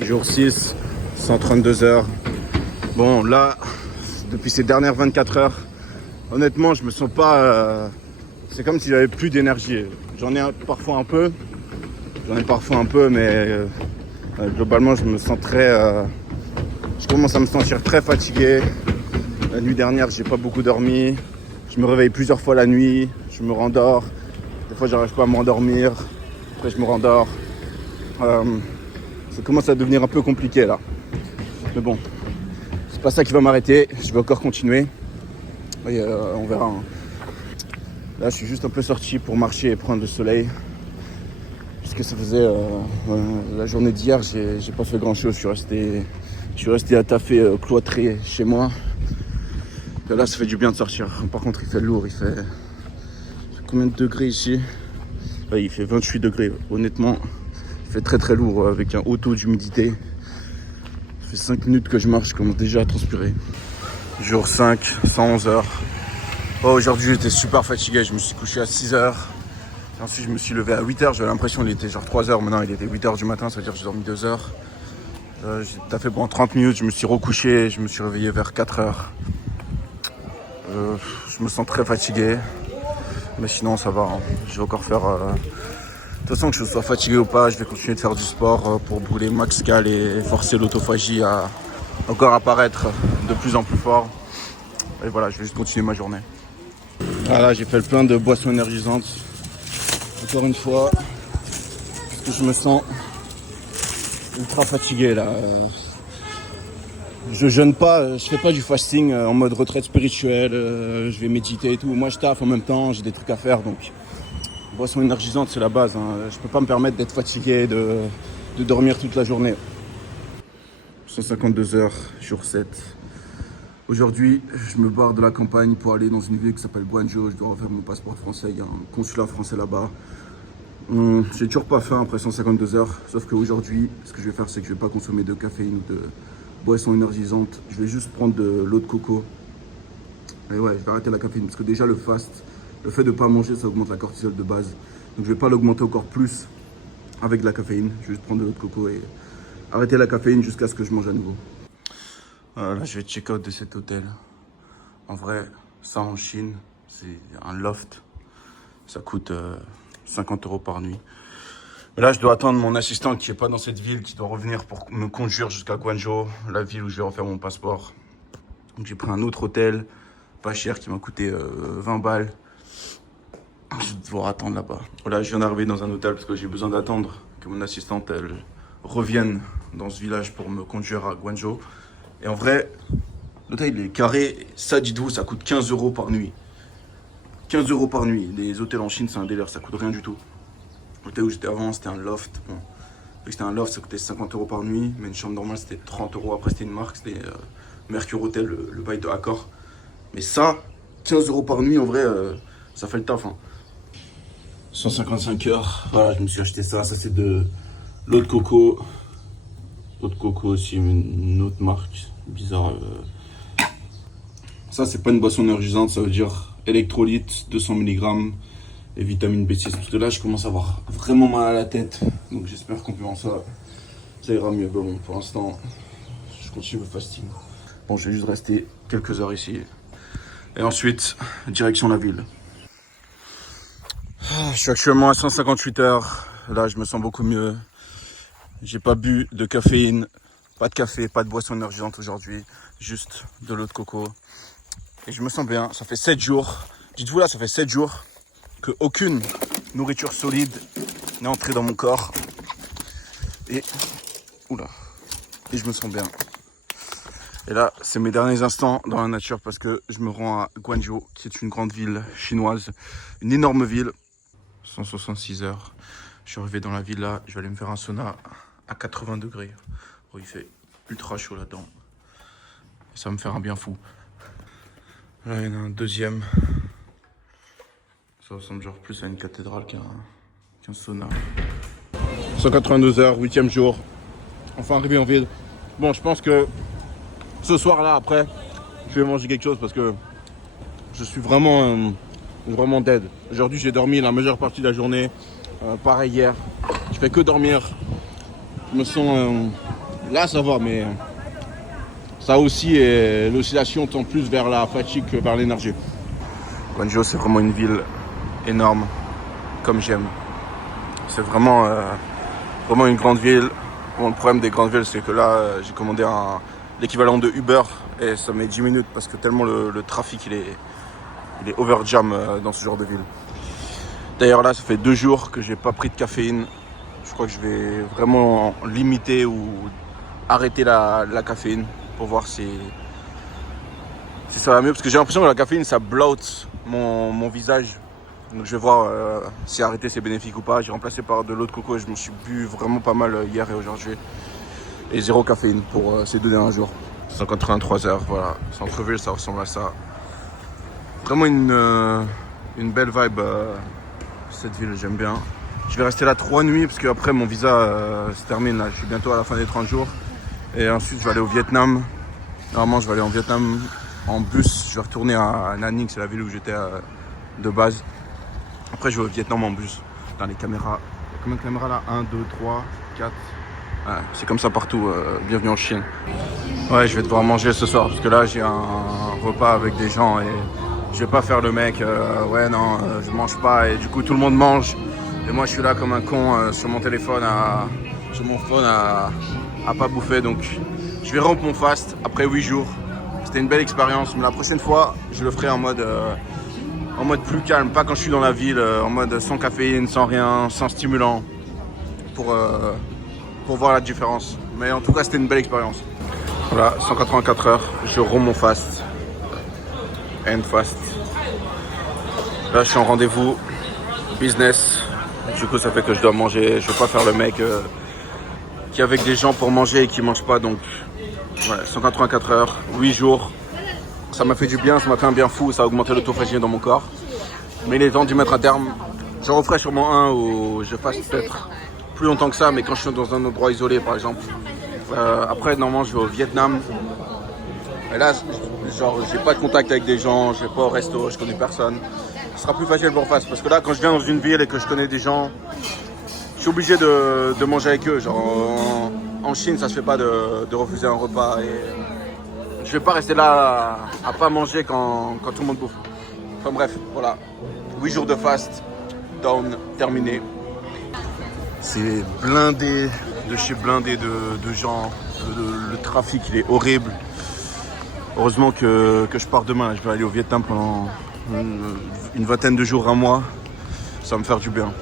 Jour 6, 132 heures. Bon, là, depuis ces dernières 24 heures, honnêtement, je me sens pas... c'est comme si j'avais plus d'énergie. J'en ai parfois un peu, mais globalement, je me sens très... je commence à me sentir très fatigué. La nuit dernière, j'ai pas beaucoup dormi. Je me réveille plusieurs fois la nuit, je me rendors. Des fois, j'arrive pas à m'endormir. Après, je me rendors. Ça commence à devenir un peu compliqué là. Mais bon, c'est pas ça qui va m'arrêter. Je vais encore continuer. Et on verra. Hein. Là, je suis juste un peu sorti pour marcher et prendre le soleil. Puisque ça faisait la journée d'hier, j'ai pas fait grand chose. Je suis resté à taffer cloîtré chez moi. Et là, ça fait du bien de sortir. Par contre, il fait lourd. Il fait combien de degrés ici? Ouais, il fait 28 degrés. Honnêtement, il fait très très lourd avec un haut taux d'humidité. Ça fait 5 minutes que je marche, je commence déjà à transpirer. Jour 5, 111 heures. Oh, aujourd'hui, j'étais super fatigué. Je me suis couché à 6 heures. Ensuite, je me suis levé à 8 heures. J'avais l'impression qu'il était genre 3 heures. Maintenant, il était 8 heures du matin. Ça veut dire que j'ai dormi 2 heures. J'ai taffé pendant 30 minutes. Je me suis recouché. Je me suis réveillé vers 4 heures. Je me sens très fatigué. Mais sinon, ça va. Hein. Je vais encore faire... De toute façon, que je sois fatigué ou pas, je vais continuer de faire du sport pour brûler max cal et forcer l'autophagie à encore apparaître de plus en plus fort. Et voilà, je vais juste continuer ma journée. Voilà, j'ai fait le plein de boissons énergisantes. Encore une fois, parce que je me sens ultra fatigué là. Je jeûne pas, je fais pas du fasting en mode retraite spirituelle, je vais méditer et tout. Moi, je taffe en même temps, j'ai des trucs à faire, donc... Boisson énergisante, c'est la base. Hein. Je peux pas me permettre d'être fatigué, de dormir toute la journée. 152 heures, jour 7. Aujourd'hui, je me barre de la campagne pour aller dans une ville qui s'appelle Guangzhou. Je dois refaire mon passeport français. Il y a un consulat français là-bas. J'ai toujours pas faim après 152 heures. Sauf qu'aujourd'hui, ce que je vais faire, c'est que je vais pas consommer de caféine ou de boisson énergisante. Je vais juste prendre de l'eau de coco. Et ouais, je vais arrêter la caféine parce que déjà le fast, le fait de ne pas manger, ça augmente la cortisol de base. Donc je ne vais pas l'augmenter encore plus avec de la caféine. Je vais juste prendre de l'eau de coco et arrêter la caféine jusqu'à ce que je mange à nouveau. Là, je vais check out de cet hôtel. En vrai, ça en Chine, c'est un loft. Ça coûte 50 € par nuit. Mais là, je dois attendre mon assistant qui n'est pas dans cette ville, qui doit revenir pour me conduire jusqu'à Guangzhou, la ville où je vais refaire mon passeport. Donc j'ai pris un autre hôtel, pas cher, qui m'a coûté 20 balles. Je vais devoir attendre là-bas. Voilà, je viens d'arriver dans un hôtel parce que j'ai besoin d'attendre que mon assistante elle revienne dans ce village pour me conduire à Guangzhou. Et en vrai, l'hôtel il est carré. Ça, dites-vous, ça coûte 15 € par nuit. 15 € par nuit. Les hôtels en Chine, c'est un délire, ça coûte rien du tout. L'hôtel où j'étais avant, c'était un loft. Bon, vu que c'était un loft, ça coûtait 50 € par nuit. Mais une chambre normale, c'était 30 €. Après, c'était une marque, c'était Mercure Hotel, le bail de Accor. Mais ça, 15 € par nuit, en vrai, ça fait le taf. Hein. 155 heures, voilà, je me suis acheté ça. Ça, c'est de l'eau de coco. L'eau de coco aussi, une autre marque bizarre. Ça, c'est pas une boisson énergisante, ça veut dire électrolyte, 200 mg et vitamine B6. Parce que là, je commence à avoir vraiment mal à la tête. Donc, j'espère qu'en buvant ça, ça ira mieux. Bon, pour l'instant, je continue le fasting. Bon, je vais juste rester quelques heures ici. Et ensuite, direction la ville. Je suis actuellement à 158 heures. Là, je me sens beaucoup mieux. J'ai pas bu de caféine, pas de café, pas de boisson énergisante aujourd'hui. Juste de l'eau de coco. Et je me sens bien. Ça fait 7 jours. Dites-vous là, ça fait 7 jours qu'aucune nourriture solide n'est entrée dans mon corps. Et... Oula. Et je me sens bien. Et là, c'est mes derniers instants dans la nature parce que je me rends à Guangzhou, qui est une grande ville chinoise. Une énorme ville. 166 heures. Je suis arrivé dans la ville là. Je vais aller me faire un sauna à 80 degrés. Oh, il fait ultra chaud là-dedans. Ça va me faire un bien fou. Là, il y en a un deuxième. Ça ressemble genre plus à une cathédrale qu'un sauna. 182 heures, 8e jour. Enfin arrivé en ville. Bon, je pense que ce soir-là, après, je vais manger quelque chose parce que je suis vraiment dead. Aujourd'hui, j'ai dormi la majeure partie de la journée. Pareil hier. Je fais que dormir. Je me sens Là, ça va, mais ça aussi, l'oscillation tend plus vers la fatigue que vers l'énergie. Guangzhou, c'est vraiment une ville énorme, comme j'aime. C'est vraiment, vraiment une grande ville. Bon, le problème des grandes villes, c'est que là, j'ai commandé l'équivalent de Uber et ça met 10 minutes parce que tellement le trafic, il est overjam dans ce genre de ville. D'ailleurs, là, ça fait 2 jours que j'ai pas pris de caféine. Je crois que je vais vraiment limiter ou arrêter la caféine pour voir si ça va mieux. Parce que j'ai l'impression que la caféine, ça blotte mon visage. Donc je vais voir si arrêter c'est bénéfique ou pas. J'ai remplacé par de l'eau de coco et je me suis bu vraiment pas mal hier et aujourd'hui. Et 0 caféine pour ces 2 derniers jours. 183 heures, voilà. Centre-ville, ça ressemble à ça. Vraiment une belle vibe, cette ville, j'aime bien. Je vais rester là 3 nuits parce qu'après mon visa se termine. Là. Je suis bientôt à la fin des 30 jours. Et ensuite je vais aller au Vietnam. Normalement je vais aller en Vietnam en bus. Je vais retourner à Nha Ninh, c'est la ville où j'étais de base. Après, je vais au Vietnam en bus. Dans les caméras. Il y a combien de caméras là? 1, 2, 3, 4. Ouais, c'est comme ça partout. Bienvenue en Chine. Ouais, je vais devoir manger ce soir parce que là, j'ai un repas avec des gens et je vais pas faire le mec. Ouais, non, je mange pas. Et du coup, tout le monde mange. Et moi, je suis là comme un con sur mon téléphone à pas bouffer. Donc, je vais rompre mon fast après 8 jours. C'était une belle expérience. Mais la prochaine fois, je le ferai en mode plus calme, pas quand je suis dans la ville, en mode sans caféine, sans rien, sans stimulant, pour voir la différence. Mais en tout cas, c'était une belle expérience. Voilà, 184 heures, je romps mon fast. End fast. Là, je suis en rendez-vous business. Du coup, ça fait que je dois manger. Je veux pas faire le mec qui est avec des gens pour manger et qui mange pas. Donc, ouais, 184 heures, 8 jours. Ça m'a fait du bien, ça m'a fait un bien fou, ça a augmenté l'autophagie dans mon corps. Mais il est temps d'y mettre un terme. J'en referai sûrement un où je fasse peut-être plus longtemps que ça, mais quand je suis dans un endroit isolé par exemple. Après, normalement, je vais au Vietnam. Et là, genre, j'ai pas de contact avec des gens, je vais pas au resto, je connais personne. Ce sera plus facile pour face parce que là, quand je viens dans une ville et que je connais des gens, je suis obligé de manger avec eux. Genre, en Chine, ça se fait pas de refuser un repas. Et je vais pas rester là à pas manger quand tout le monde bouffe. Enfin bref, voilà. 8 jours de fast, down, terminé. C'est blindé de chez blindé de gens. Le trafic, il est horrible. Heureusement que je pars demain. Je vais aller au Vietnam pendant une vingtaine de jours, un mois. Ça va me faire du bien.